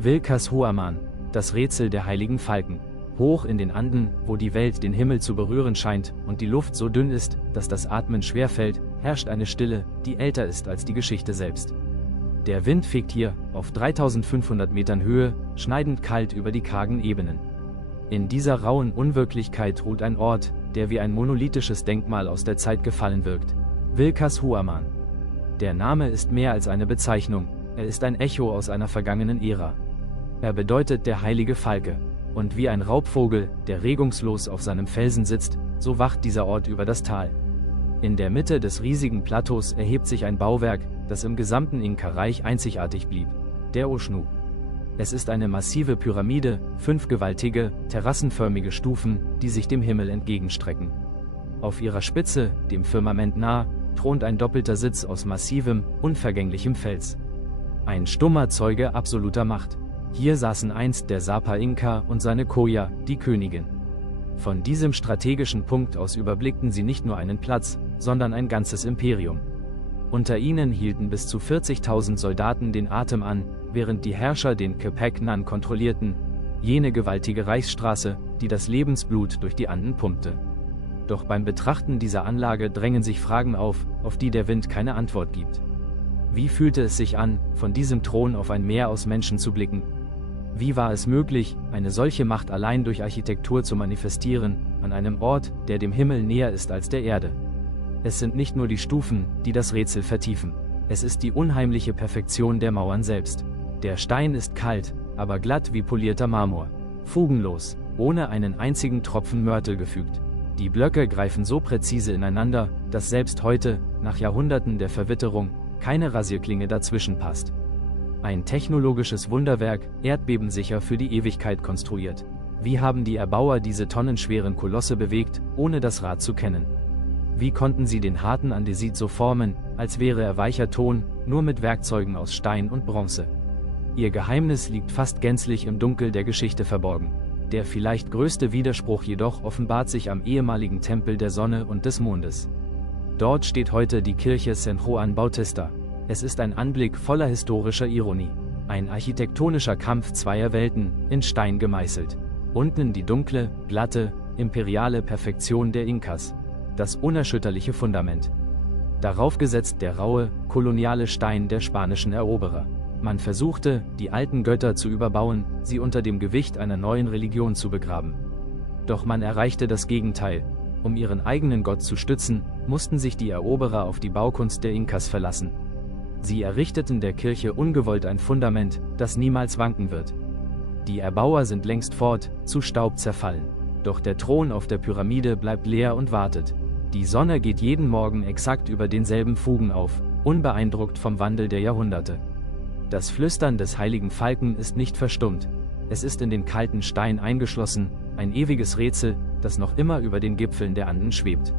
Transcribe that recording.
Vilcas Huaman, das Rätsel der heiligen Falken. Hoch in den Anden, wo die Welt den Himmel zu berühren scheint und die Luft so dünn ist, dass das Atmen schwerfällt, herrscht eine Stille, die älter ist als die Geschichte selbst. Der Wind fegt hier, auf 3500 Metern Höhe, schneidend kalt über die kargen Ebenen. In dieser rauen Unwirklichkeit ruht ein Ort, der wie ein monolithisches Denkmal aus der Zeit gefallen wirkt. Vilcas Huaman. Der Name ist mehr als eine Bezeichnung, er ist ein Echo aus einer vergangenen Ära. Er bedeutet der heilige Falke. Und wie ein Raubvogel, der regungslos auf seinem Felsen sitzt, so wacht dieser Ort über das Tal. In der Mitte des riesigen Plateaus erhebt sich ein Bauwerk, das im gesamten Inka-Reich einzigartig blieb: der Oshnu. Es ist eine massive Pyramide, 5 gewaltige, terrassenförmige Stufen, die sich dem Himmel entgegenstrecken. Auf ihrer Spitze, dem Firmament nah, thront ein doppelter Sitz aus massivem, unvergänglichem Fels. Ein stummer Zeuge absoluter Macht. Hier saßen einst der Sapa Inka und seine Koya, die Königin. Von diesem strategischen Punkt aus überblickten sie nicht nur einen Platz, sondern ein ganzes Imperium. Unter ihnen hielten bis zu 40.000 Soldaten den Atem an, während die Herrscher den Kepek Nan kontrollierten, jene gewaltige Reichsstraße, die das Lebensblut durch die Anden pumpte. Doch beim Betrachten dieser Anlage drängen sich Fragen auf die der Wind keine Antwort gibt. Wie fühlte es sich an, von diesem Thron auf ein Meer aus Menschen zu blicken? Wie war es möglich, eine solche Macht allein durch Architektur zu manifestieren, an einem Ort, der dem Himmel näher ist als der Erde? Es sind nicht nur die Stufen, die das Rätsel vertiefen. Es ist die unheimliche Perfektion der Mauern selbst. Der Stein ist kalt, aber glatt wie polierter Marmor. Fugenlos, ohne einen einzigen Tropfen Mörtel gefügt. Die Blöcke greifen so präzise ineinander, dass selbst heute, nach Jahrhunderten der Verwitterung, keine Rasierklinge dazwischen passt. Ein technologisches Wunderwerk, erdbebensicher für die Ewigkeit konstruiert. Wie haben die Erbauer diese tonnenschweren Kolosse bewegt, ohne das Rad zu kennen? Wie konnten sie den harten Andesit so formen, als wäre er weicher Ton, nur mit Werkzeugen aus Stein und Bronze? Ihr Geheimnis liegt fast gänzlich im Dunkel der Geschichte verborgen. Der vielleicht größte Widerspruch jedoch offenbart sich am ehemaligen Tempel der Sonne und des Mondes. Dort steht heute die Kirche San Juan Bautista. Es ist ein Anblick voller historischer Ironie. Ein architektonischer Kampf zweier Welten, in Stein gemeißelt. Unten die dunkle, glatte, imperiale Perfektion der Inkas. Das unerschütterliche Fundament. Darauf gesetzt der raue, koloniale Stein der spanischen Eroberer. Man versuchte, die alten Götter zu überbauen, sie unter dem Gewicht einer neuen Religion zu begraben. Doch man erreichte das Gegenteil. Um ihren eigenen Gott zu stützen, mussten sich die Eroberer auf die Baukunst der Inkas verlassen. Sie errichteten der Kirche ungewollt ein Fundament, das niemals wanken wird. Die Erbauer sind längst fort, zu Staub zerfallen. Doch der Thron auf der Pyramide bleibt leer und wartet. Die Sonne geht jeden Morgen exakt über denselben Fugen auf, unbeeindruckt vom Wandel der Jahrhunderte. Das Flüstern des heiligen Falken ist nicht verstummt. Es ist in den kalten Stein eingeschlossen, ein ewiges Rätsel, das noch immer über den Gipfeln der Anden schwebt.